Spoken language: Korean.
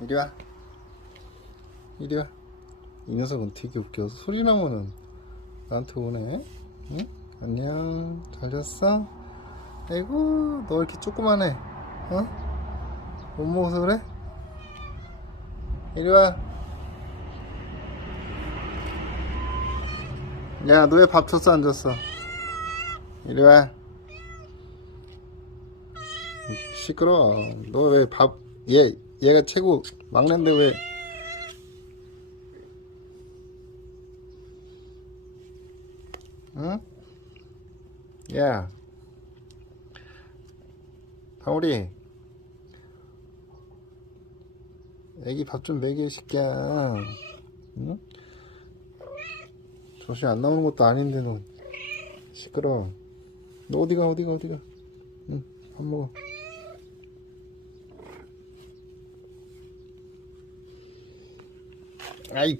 이리 와. 이리 와. 이 녀석은 되게 웃겨. 소리 나면은 나한테 오네. 응? 안녕. 잘 잤어? 아이고, 너 왜 이렇게 조그만해? 어? 못 먹어서 그래? 이리 와. 야, 너 왜 밥 줬어, 안 줬어? 이리 와. 시끄러워. 너 왜 얘가 최고 막내인데 왜? 응? 야, 방울이, 애기 밥 좀 먹여, 이 새끼야. 응? 조시 안 나오는 것도 아닌데, 너. 시끄러워. 너 어디가? 응, 밥 먹어. 아이.